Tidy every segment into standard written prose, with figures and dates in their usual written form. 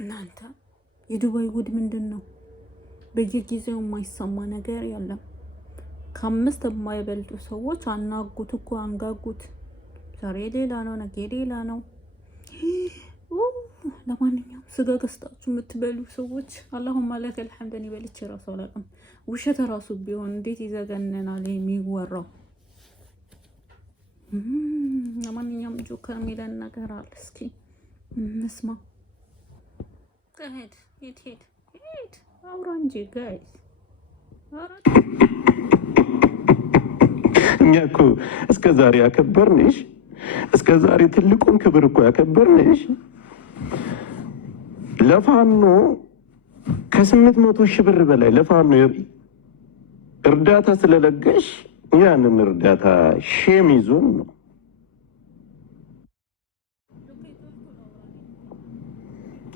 እናንተ የዱባይ ጉድ ምንድን ነው? በየጊዜው የማይሰማ ነገር የለም። ከአምስት የማይበልጡ ሰዎች አናጉት እኮ አንጋጉት። ዛሬ ሌላ ነው፣ ነገ ሌላ ነው። ለማንኛውም ስጋ ገዝታችሁ የምትበሉ ሰዎች አላሁማ ለከል ሐምደን ይበልች። ራሱ አላውቅም። ውሸት ራሱ ቢሆን እንዴት ይዘገነናል የሚወራው። ለማንኛውም ጆከር የሚለን ነገር አለ። እስኪ እንስማ። ሄድ ሄድ ሄድ ሄድ አውራ እንጂ ጋይስ። እኛ እኮ እስከ ዛሬ ያከበርንሽ፣ እስከ ዛሬ ትልቁን ክብር እኮ ያከበርንሽ ለፋኖ ከ800,000 ብር በላይ ለፋኖ እርዳታ ስለለገሽ ያንን እርዳታ ሼም ይዞን ነው።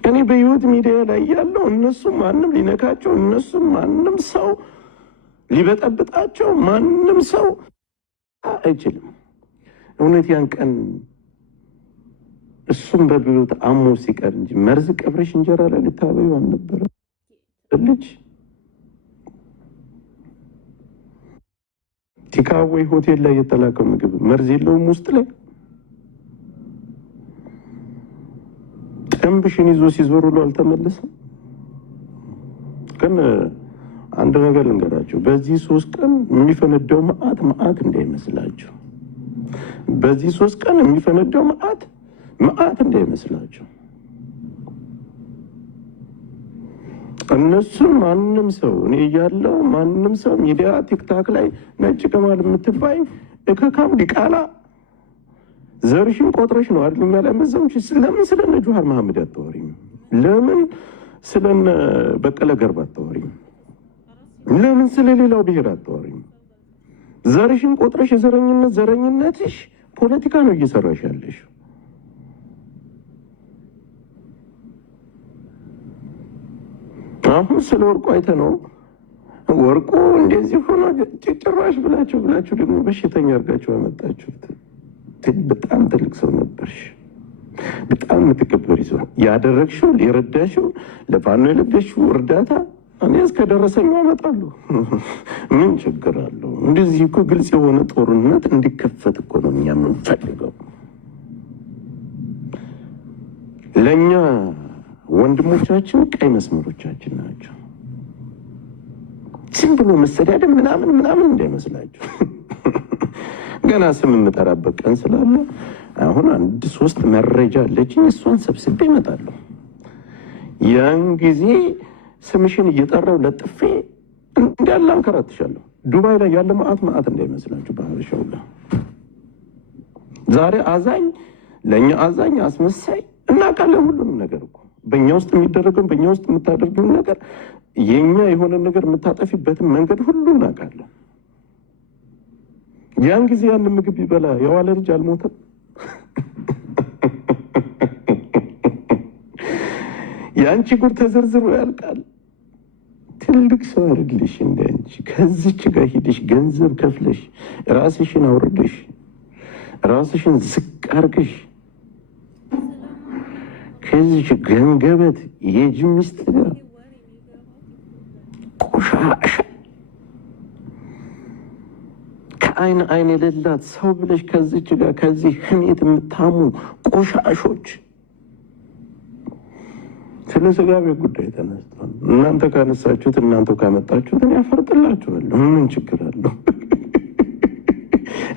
እኔ በህይወት ሚዲያ ላይ ያለው እነሱ ማንም ሊነካቸው፣ እነሱ ማንም ሰው ሊበጠብጣቸው፣ ማንም ሰው አይችልም። እውነት ያን ቀን እሱም በብሎት አሞ ሲቀር እንጂ መርዝ ቀብረሽ እንጀራ ላይ ልታበዩ አልነበረ ልጅ። ቲካዌይ ሆቴል ላይ የተላከው ምግብ መርዝ የለውም ውስጥ ላይ። ጥንብሽን ይዞ ሲዞር ብሎ አልተመለሰም። ግን አንድ ነገር ልንገራቸው፣ በዚህ 3 ቀን የሚፈነዳው መዓት እንዳይመስላችሁ። በዚህ 3 ቀን የሚፈነዳው መዓት እንዳይመስላችሁ። እነሱም ማንም ሰው እኔ እያለው ማንም ሰው ሚዲያ ቲክታክ ላይ ነጭ ቅማል የምትባይ እከካም ዲቃላ ዘርሽን ቆጥረሽ ነው አይደል? እኛ ላይ መዘምሽ። ለምን ስለነ ጁሃር መሐመድ አታወሪም? ለምን ስለነ በቀለ ገርባ አታወሪም? ለምን ስለሌላው ብሔር አታወሪም? ዘርሽን ቆጥረሽ ዘረኝነትሽ ፖለቲካ ነው እየሰራሽ ያለሽ። አሁን ስለ ወርቁ አይተነው ወርቁ እንደዚህ ሆኖ ጭራሽ ብላችሁ ደግሞ በሽተኛ አድርጋችሁ አመጣችሁት። በጣም ትልቅ ሰው ነበርሽ። በጣም የምትከበሪ ሰው ያደረግሽው የረዳሽው ለፋኖ የለገሽው እርዳታ እኔ እስከደረሰኝ አመጣለሁ። ምን ችግር አለው? እንደዚህ እኮ ግልጽ የሆነ ጦርነት እንዲከፈት እኮ ነው እኛ የምንፈልገው። ለእኛ ወንድሞቻችን ቀይ መስመሮቻችን ናቸው። ዝም ብሎ መሰዳደብ ምናምን እንዳይመስላችሁ። ገና ስም የምጠራበት ቀን ስላለ አሁን 1-3 መረጃ አለችኝ፣ እሷን ሰብስቤ እመጣለሁ። ያን ጊዜ ስምሽን እየጠራው ለጥፌ እንዳለ አንከራትሻለሁ። ዱባይ ላይ ያለ መዓት እንዳይመስላችሁ። ባህርሻው ጋር ዛሬ አዛኝ ለእኛ አዛኝ አስመሳይ እናውቃለን። ሁሉንም ነገር እኮ በእኛ ውስጥ የሚደረገው በእኛ ውስጥ የምታደርገው ነገር የኛ የሆነ ነገር የምታጠፊበትን መንገድ ሁሉ እናውቃለን። ያን ጊዜ ያን ምግብ ይበላ የዋለ ልጅ አልሞተም። ያንቺ ጉር ተዘርዝሮ ያልቃል። ትልቅ ሰው አይደልሽ እንዳንቺ። ከዚች ጋር ሂደሽ ገንዘብ ከፍለሽ ራስሽን አውርደሽ ራስሽን ዝቅ አርገሽ ከዚች ገንገበት የጅምስት ጋር ቆሻሻ ከአይን የሌላት ሰው ብለሽ ከዚች ጋር ከዚህ ህሜት የምታሙ ቆሻሾች ስለ ስጋ ቤት ጉዳይ ተነስቷል። እናንተ ካነሳችሁት እናንተው ካመጣችሁት እኔ አፈርጥላችኋለሁ። ምን ችግር አለው?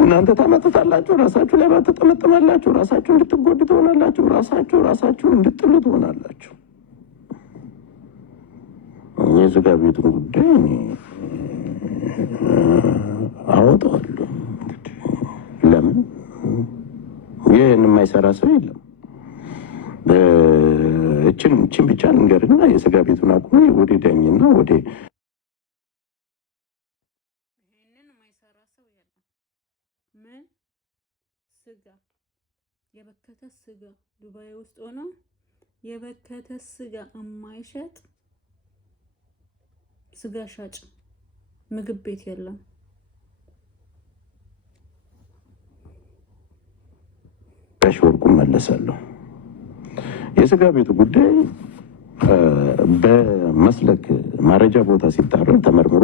እናንተ ታመጡታላችሁ፣ ራሳችሁ ላይ ባትጠመጥማላችሁ፣ ራሳችሁ እንድትጎዱ ትሆናላችሁ፣ ራሳችሁ እንድትጥሉ ትሆናላችሁ። የስጋ ቤቱን ጉዳይ እኔ አወጣዋለሁ። ለምን ይህን የማይሰራ ሰው የለም። እችን ብቻ ንገርና የስጋ ቤቱን አቁሜ ወደ ዳኝና ወደ ምን ስጋ የበከተ ስጋ ዱባይ ውስጥ ሆኖ የበከተ ስጋ የማይሸጥ ስጋ ሻጭ ምግብ ቤት የለም። ጋሽ ወርቁ መለሳለሁ። የስጋ ቤቱ ጉዳይ በመስለክ ማረጃ ቦታ ሲታረድ ተመርምሮ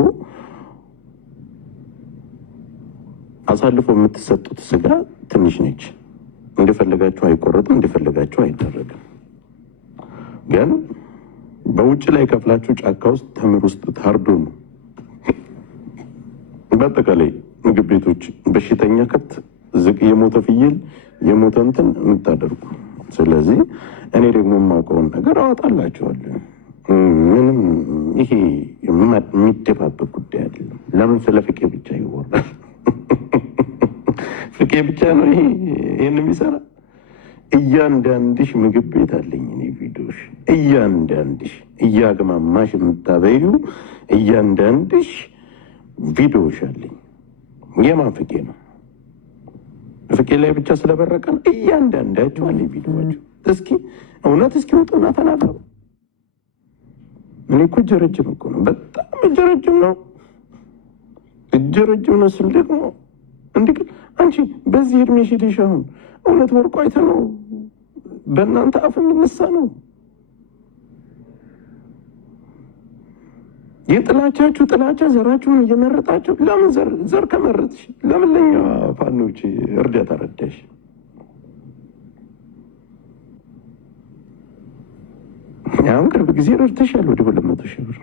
አሳልፎ የምትሰጡት ስጋ ትንሽ ነች። እንደፈለጋችሁ አይቆረጥም፣ እንደፈለጋችሁ አይደረግም። ግን በውጭ ላይ ከፍላችሁ ጫካ ውስጥ ተምር ውስጥ ታርዶ ነው። በአጠቃላይ ምግብ ቤቶች በሽተኛ ከብት፣ ዝቅ የሞተ ፍየል፣ የሞተ እንትን የምታደርጉ። ስለዚህ እኔ ደግሞ የማውቀውን ነገር አወጣላችኋለሁ። ምንም ይሄ የሚደባበቅ ጉዳይ አይደለም። ለምን ስለ ፍቄ ብቻ ይወራል? ፍቄ ብቻ ነው ይሄን የሚሰራ? እያንዳንድሽ ምግብ ቤት አለኝ እኔ ቪዲዮሽ፣ እያንዳንድሽ እያግማማሽ የምታበዩ እያንዳንድሽ ቪዲዮሽ አለኝ። የማን ፍቄ ነው? ፍቄ ላይ ብቻ ስለበረቀን እያንዳንዳችሁ አለኝ ቪዲዮዋችሁ። እስኪ እውነት እስኪ ውጡና ተናገሩ። እኔ እኮ እጀ ረጅም እኮ ነው፣ በጣም እጀ ረጅም ነው። እጀ ረጅም ነው ስል ደግሞ እንዲህ አንቺ በዚህ እድሜሽ ሄደሽ አሁን እውነት ወርቁ አይተ ነው በእናንተ አፍ የሚነሳ ነው? የጥላቻችሁ ጥላቻ ዘራችሁን እየመረጣችሁ ለምን ዘር ከመረጥሽ ለምን ለኛ ፋኖች እርዳታ ረዳሽ? አሁን ቅርብ ጊዜ ረድተሻል ወደ 200,000 ብር።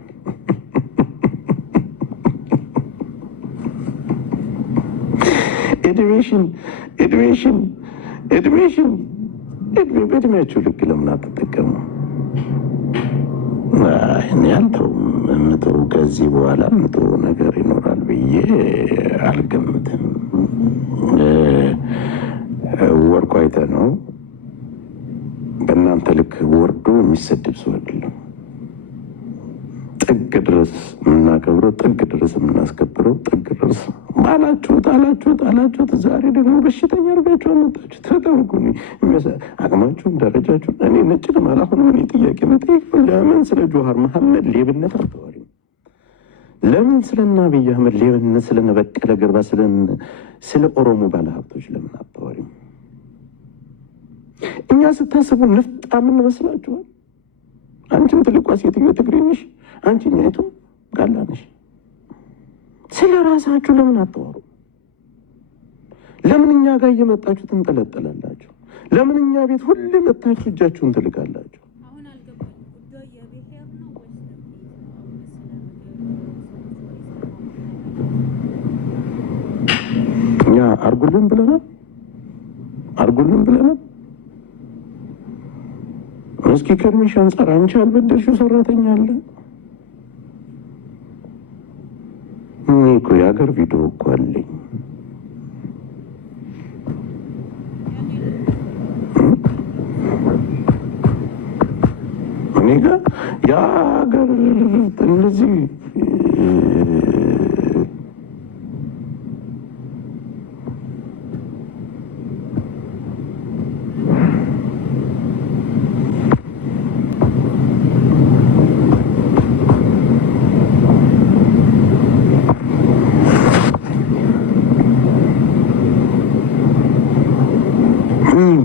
በእድሜያችሁ ልክ ለምን አትጠቀሙ? እኔ አልተውም። የምተው ከዚህ በኋላ የምተው ነገር ይኖራል ብዬ አልገምትም። ወርቁ አይተ ነው በእናንተ ልክ ወርዶ የሚሰድብ ሰው አይደለም። ጥግ ድረስ የምናከብረው፣ ጥግ ድረስ የምናስከብረው፣ ጥግ ድረስ አላችሁት። ዛሬ ደግሞ በሽተኛ አድርጋችሁ አመጣችሁ። ተጠንቁ። አቅማችሁን፣ ደረጃችሁን። እኔ ነጭ ልማል። አሁን እኔ ጥያቄ መጠየቅ፣ ለምን ስለ ጆሃር መሐመድ ሌብነት አታወሪም? ለምን ስለ አብይ አህመድ ሌብነት፣ ስለ በቀለ ገርባ፣ ስለ ኦሮሞ ባለሀብቶች ለምን አታወሪም? እኛ ስታስቡ ንፍጣ ምን መስላችኋል? አንቺም ትልቋ ሴትዮ ትግሬ ነሽ፣ አንቺኛይቱ ጋላ ነሽ። ስለ ራሳችሁ ለምን አታወሩ? ለምን እኛ ጋር እየመጣችሁ ትንጠለጠላላችሁ? ለምን እኛ ቤት ሁሌ መታችሁ እጃችሁን ትልቃላችሁ? እኛ አርጉልን ብለናል። እስኪ ከእድሜሽ አንጻር አንቺ አልበደልሽው ሰራተኛ አለ? እኔ እኮ የሀገር ቪዲዮ እኮ አለኝ። እኔ ጋር የሀገር እንደዚህ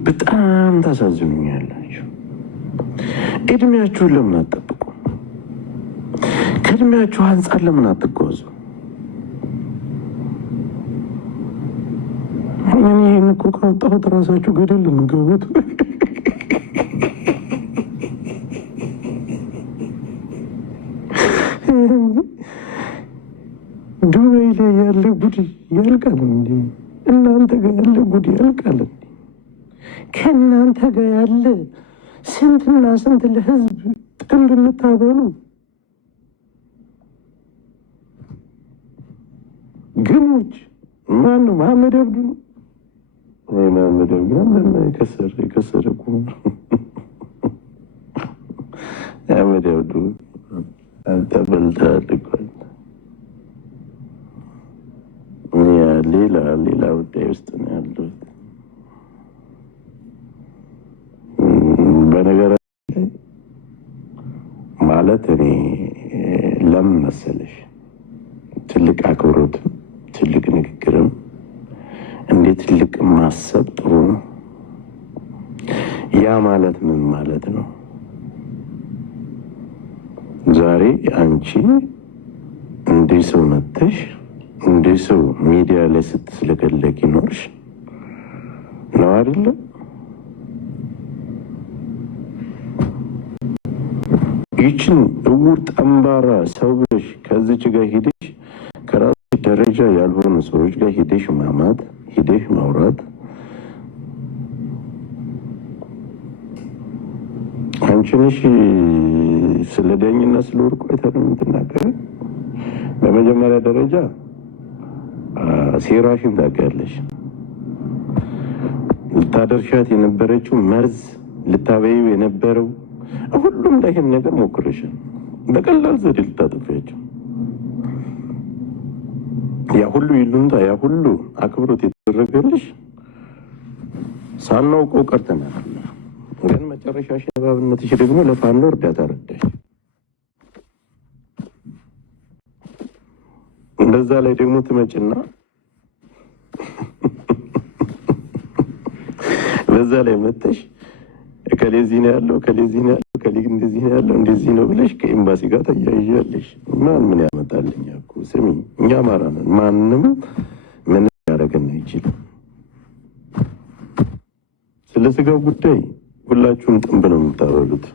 በጣም ታሳዝኑኛላችሁ። እድሜያችሁን ለምን አትጠብቁ? ከእድሜያችሁ አንጻር ለምን አትጓዙ? እኔ ይህን እኮ ካወጣሁት ራሳችሁ ገደል የምገቡት። ዱባይ ላይ ያለ ጉድ ያልቃል እንዴ? እናንተ ጋር ያለ ጉድ ያልቃል እንዴ? ከእናንተ ጋር ያለ ስንትና ስንት ለህዝብ ጥንድ የምታበሉ ግሞች። ማን ነው? መሐመድ አብዱ ነው። መሐመድ አብዱ የከሰረ መሐመድ አብዱ አንተ በልተሃል እኮ። ሌላ ጉዳይ ውስጥ ነው ያለሁት። በነገራችን ላይ ማለት እኔ ለምን መሰለሽ ትልቅ አክብሮትም ትልቅ ንግግርም እንደ ትልቅ ማሰብ ጥሩ ነው። ያ ማለት ምን ማለት ነው? ዛሬ አንቺ እንደ ሰው መተሽ እንደ ሰው ሚዲያ ላይ ስትስለከለኪ ኖርሽ ነው አይደለ? ይችን እውር ጠንባራ ሰው ብለሽ ከዚች ጋር ሄደሽ ከራስሽ ደረጃ ያልሆኑ ሰዎች ጋር ሄደሽ ማማት፣ ሄደሽ ማውራት። አንቺ ነሽ ስለ ዳኝና ስለ ወርቁ የምትናገር። በመጀመሪያ ደረጃ ሴራሽን ታውቂያለሽ። ልታደርሻት የነበረችው መርዝ፣ ልታበይው የነበረው ሁሉም ላይ ይሄን ነገር ሞክረሻል። በቀላል ዘዴ ልታጠፊያቸው ያ ሁሉ ይሉንታ፣ ያ ሁሉ አክብሮት የተደረገልሽ ሳናውቀው ቀርተናል። ግን መጨረሻሽ ነባብነትሽ ደግሞ ለፋኖ እርዳታ ረዳሽ። እንደዛ ላይ ደግሞ ትመጭና በዛ ላይ መተሽ ከሌዚህ ነው ያለው ከሌዚህ ነው ያለው ከሊግ እንደዚህ ነው ያለው እንደዚህ ነው ብለሽ ከኤምባሲ ጋር ተያይዣለሽ። ምን ያመጣልኝ እኮ ስሚ፣ እኛ አማራ ነን። ማንም ምን ያደርገን አይችልም። ስለ ስጋው ጉዳይ ሁላችሁም ጥንብ ነው የምታወሉት።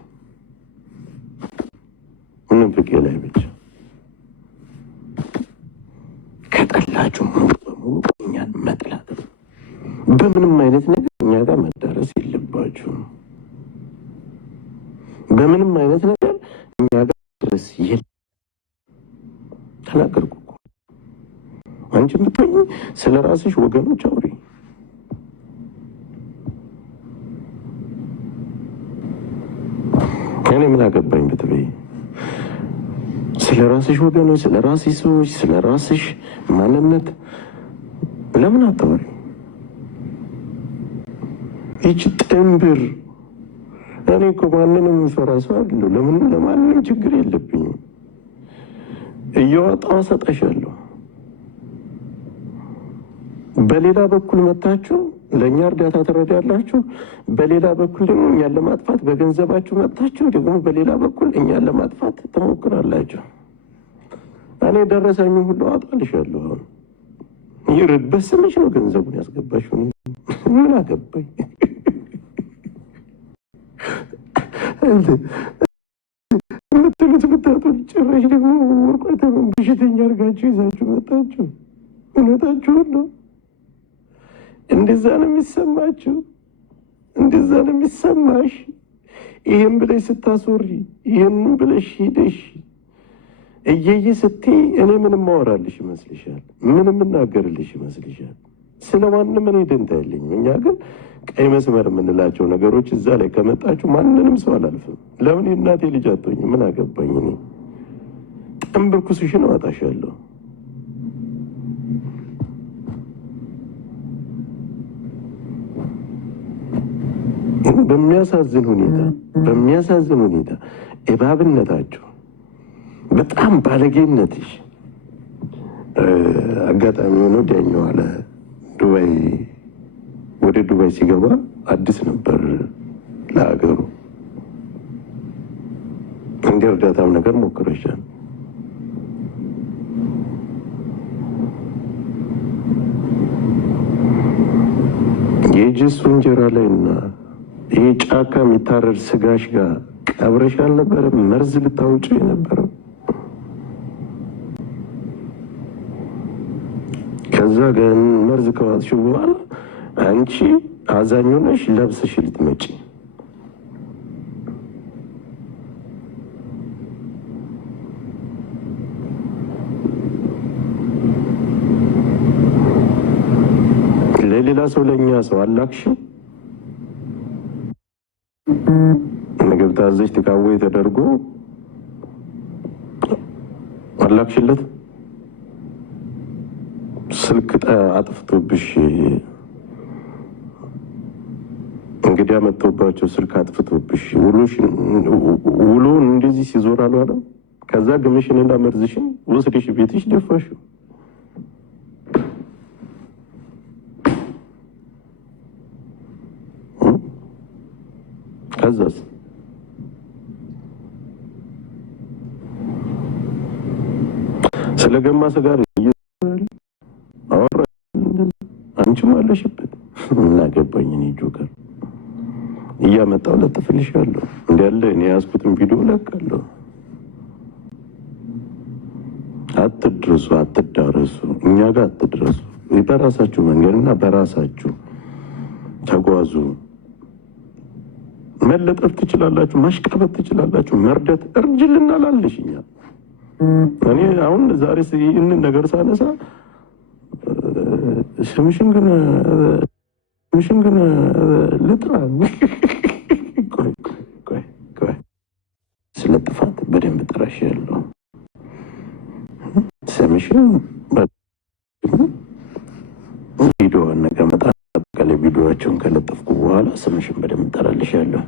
ምንም ፍቄ ላይ ብቻ ከጠላችሁ ሙሉ በሙሉ እኛን መጥላት በምንም አይነት ነገር እኛ ጋር መዳረስ የለባችሁም። በምንም አይነት ነገር እኛ ጋር ድረስ የለ። ተናገርኩ እኮ። አንቺ ብትሆኚ ስለ ራስሽ ወገኖች አውሪ። እኔ ምን አገባኝ ብትበይ፣ ስለ ራስሽ ወገኖች፣ ስለ ራስሽ ሰዎች፣ ስለ ራስሽ ማንነት ለምን አታወሪ? ይቺ ጥንብር እኔ እኮ ማንንም የምፈራ ሰው አይደለሁ። ለማንም ችግር የለብኝም። እየወጣሁ እሰጥሻለሁ። በሌላ በኩል መታችሁ ለእኛ እርዳታ ትረዳላችሁ። በሌላ በኩል ደግሞ እኛን ለማጥፋት በገንዘባችሁ መጥታችሁ ደግሞ በሌላ በኩል እኛን ለማጥፋት ትሞክራላችሁ። እኔ ደረሰኝ ሁሉ አጣልሻለሁ። አሁን ይርድ በስምሽ ነው ገንዘቡን ያስገባሽው። ምን አገባኝ? የምትሉት ብታጡን ጭራሽ ደግሞ ወርቋተምን በሽተኛ አድርጋችሁ ይዛችሁ መጣችሁ። እውነታችሁን ነው። እንደዛ ነው የሚሰማችሁ፣ እንደዛ ነው የሚሰማሽ። ይህን ብለሽ ስታስወሪ፣ ይህን ብለሽ ሂደሽ እየየ ስትይ እኔ ምንም ማወራልሽ ይመስልሻል? ምንም እናገርልሽ ይመስልሻል? ስለማንም እኔ ደንታ የለኝም። እኛ ግን ቀይ መስመር የምንላቸው ነገሮች እዛ ላይ ከመጣችሁ ማንንም ሰው አላልፍም። ለምን የእናቴ ልጅ አትሆኝ? ምን አገባኝ? እኔ ጠንብርኩስሽን አወጣሻለሁ። በሚያሳዝን ሁኔታ እባብነታችሁ፣ በጣም ባለጌነትሽ አጋጣሚ ሆኖ ዳኛው አለ ወደ ዱባይ ሲገባ አዲስ ነበር ለሀገሩ። እንደ እርዳታም ነገር ሞክረሻል። የጅሱ እንጀራ ላይና ይህ ጫካ የሚታረድ ስጋሽ ጋር ቀብረሽ አልነበረም መርዝ ልታውጭ የነበረው? ከዛ ግን መርዝ ከዋጥሽ በኋላ አንቺ አዛኝ ሆነሽ ለብሰሽ ልትመጪ። ለሌላ ሰው ለእኛ ሰው አላክሽ። ምግብ ታዘሽ ትካወይ ተደርጎ አላክሽለት። ስልክ አጥፍቶብሽ እንግዲህ አመጣባቸው ስልክ አጥፍቶብሽ ውሎ እንደዚህ ሲዞር አልዋለ። ከዛ ግምሽንና መርዝሽን ወስደሽ ቤትሽ ደፋሽው። ከዛስ ስለገማ ስጋር አወራ አንቺም አለሽበት እና ገባኝ። እኔ ጆከር እያመጣው ለጥፍልሻለሁ እንዳለ እኔ ያስኩትን ቪዲዮ ለቃለሁ። አትድረሱ፣ አትዳረሱ፣ እኛ ጋር አትድረሱ። በራሳችሁ መንገድና በራሳችሁ ተጓዙ። መለጠፍ ትችላላችሁ፣ ማሽቀበት ትችላላችሁ። መርደት እርጅልና ላልሽኛ እኔ አሁን ዛሬ ይህንን ነገር ሳነሳ ስምሽን ግን ልጥራ ስለ ጥፋት በደንብ ጥራሽ ያለው ስምሽን ቪዲዮ ነገር መጣ ከለ ቪዲዮዎችን ከለጠፍኩ በኋላ ስምሽን በደንብ ጠራልሽ ያለው።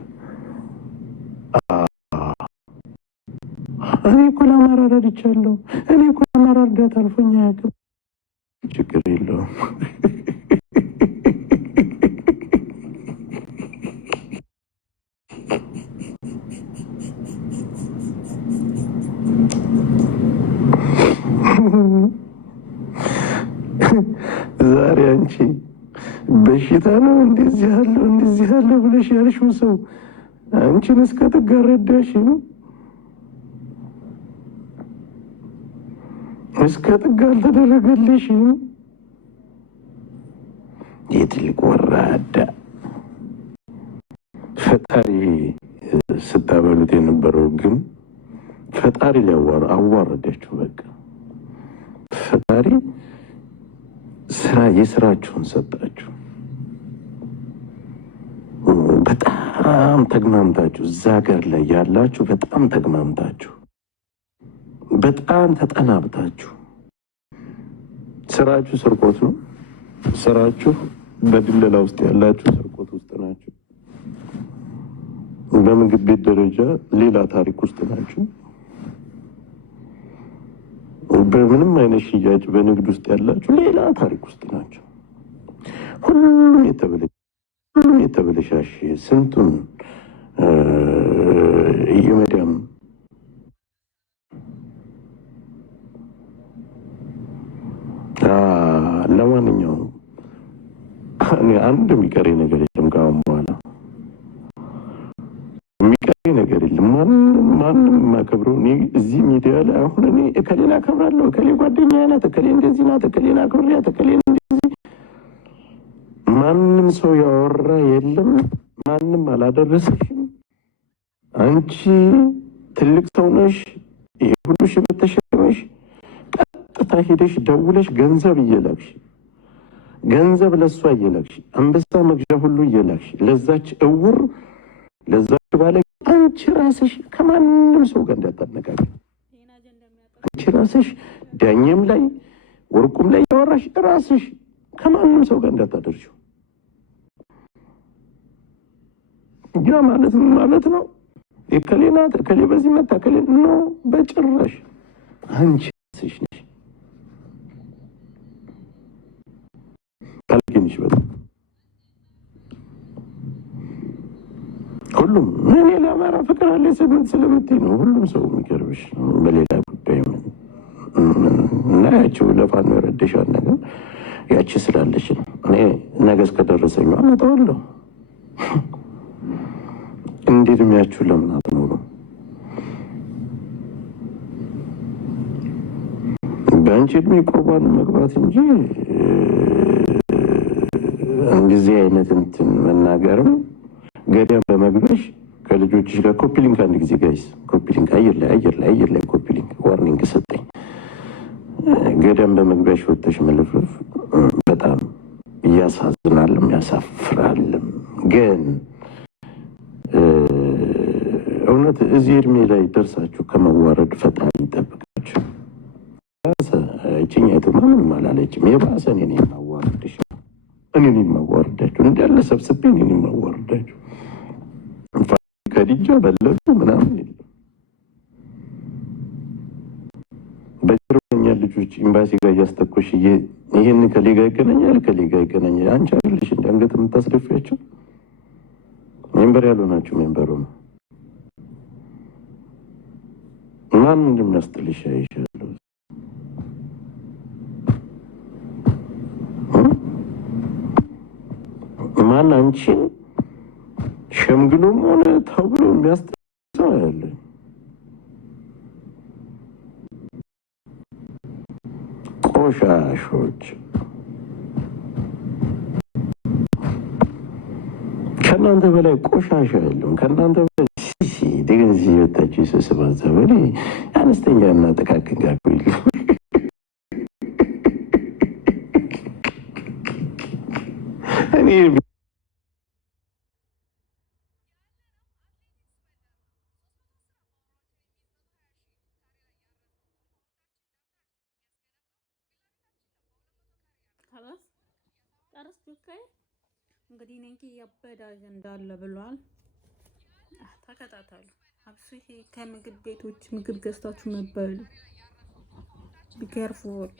እኔ እኮ ለአማራ ረድቻለሁ። እኔ እኮ ለአማራ እርዳታ አልፎኝ አያውቅም። ችግር የለውም። ዛሬ አንቺ በሽታ ነው እንደዚህ ያለው ብለሽ ያልሽው ሰው አንቺን እስከ ጥግ አልረዳሽም፣ እስከ ጥግ አልተደረገልሽም። የትልቅ ወራዳ ፈጣሪ ስታበሉት የነበረው ግን ፈጣሪ አዋረዳችሁ። በቃ ፈጣሪ የስራችሁን ሰጣችሁ። በጣም ተግማምታችሁ እዛ ሀገር ላይ ያላችሁ በጣም ተግማምታችሁ፣ በጣም ተጠናብታችሁ ስራችሁ ስርቆት ነው። ስራችሁ በድለላ ውስጥ ያላችሁ ስርቆት ውስጥ ናችሁ። በምግብ ቤት ደረጃ ሌላ ታሪክ ውስጥ ናችሁ። በምንም አይነት ሽያጭ በንግድ ውስጥ ያላችሁ ሌላ ታሪክ ውስጥ ናቸው። ሁሉም የተበለሻሽ ስንቱን የመዳም ለማንኛውም አንድ የሚቀረኝ ነገር የለም። ከአሁን በኋላ የሚቀረኝ ነገር የለም። ማንም የማከብረው እኔ እዚህ ሚዲያ ላይ አሁን እኔ እከሌን አከብራለሁ፣ እከሌ ጓደኛዬ ናት፣ እከሌ እንደዚህ ናት፣ እከሌን አክብሬያት፣ እከሌ እንደዚህ ማንም ሰው ያወራ የለም። ማንም አላደረሰሽም። አንቺ ትልቅ ሰው ነሽ። ይሄ ሁሉ ሽበት ተሸክመሽ ቀጥታ ሄደሽ ደውለሽ ገንዘብ እየላክሽ ገንዘብ ለሷ እየላክሽ አንበሳ መግዣ ሁሉ እየላክሽ ለዛች እውር ለዛች ባለ አንቺ ራስሽ ከማንም ሰው ጋር እንዳታነጋገር። አንቺ ራስሽ ዳኝም ላይ ወርቁም ላይ ያወራሽ ራስሽ ከማንም ሰው ጋር እንዳታደርሺው። ያ ማለት ነው የከሌና ተከሌ በዚህ መጣ ከሌ ነው በጭራሽ። አንቺ ራስሽ ነሽ ካልግንሽ በጣም ሁሉም እኔ ለአማራ ፍቅር አለ ስለምትይ ነው ሁሉም ሰው የሚቀርብሽ። በሌላ ጉዳይ እና ያቺው ለፋኖ የረደሻል ነገር ያቺ ስላለች ነው። እኔ ነገ እስከደረሰኝ አመጣዋለሁ። እንዴት እድሜያችሁ ለምን አትኖሩ? በአንቺ እድሜ ቁርባን መግባት እንጂ እንደዚህ አይነት እንትን መናገርም ገዳም በመግባሽ ከልጆችሽ ጋር ኮፒሊንክ አንድ ጊዜ ጋይስ ኮፒሊንክ አየር ላይ ኮፒሊንክ ዋርኒንግ ሰጠኝ። ገዳም በመግባሽ ወጥተሽ መለፍለፍ በጣም ያሳዝናልም ያሳፍራልም። ግን እውነት እዚህ እድሜ ላይ ደርሳችሁ ከመዋረድ ፈጣሪ ይጠብቃችሁ። እቺኛይቱ ምንም አላለችም። የባሰ እኔን የማዋርድሽ እኔን የማዋርዳችሁ እንዳለ ሰብስቤ እኔን የማዋርዳችሁ ከዲጃ በለጡ ምናምን የለም። በጀርመኛ ልጆች ኤምባሲ ጋር እያስተኮሽ ይሄን ከሌጋ ይገናኛል ከሌጋ ይገናኛል። አንቺ አይደለሽ እንደ አንገት የምታስደፊያቸው ሜምበር ያልሆናችሁ ሜምበሩ ነው። ማን እንደሚያስጥልሽ አይሻለሁ። ማን አንቺን ሸምግሎም ሆነ ተብሎ የሚያስተሰው ያለ ቆሻሾች ከእናንተ በላይ ቆሻሻ የለም። ከእናንተ በላይ ድግንዚ ወታችሁ ስስባዘበ አነስተኛና ጥቃቅን ጋር እኔ ጨርስ ዱካይ እንግዲህ ነኝ ያበደ አጀንዳ አለ ብሏል። ተከታተሉ። አብሱ ከምግብ ቤቶች ምግብ ገዝታችሁ መበሉ ቢኬርፉል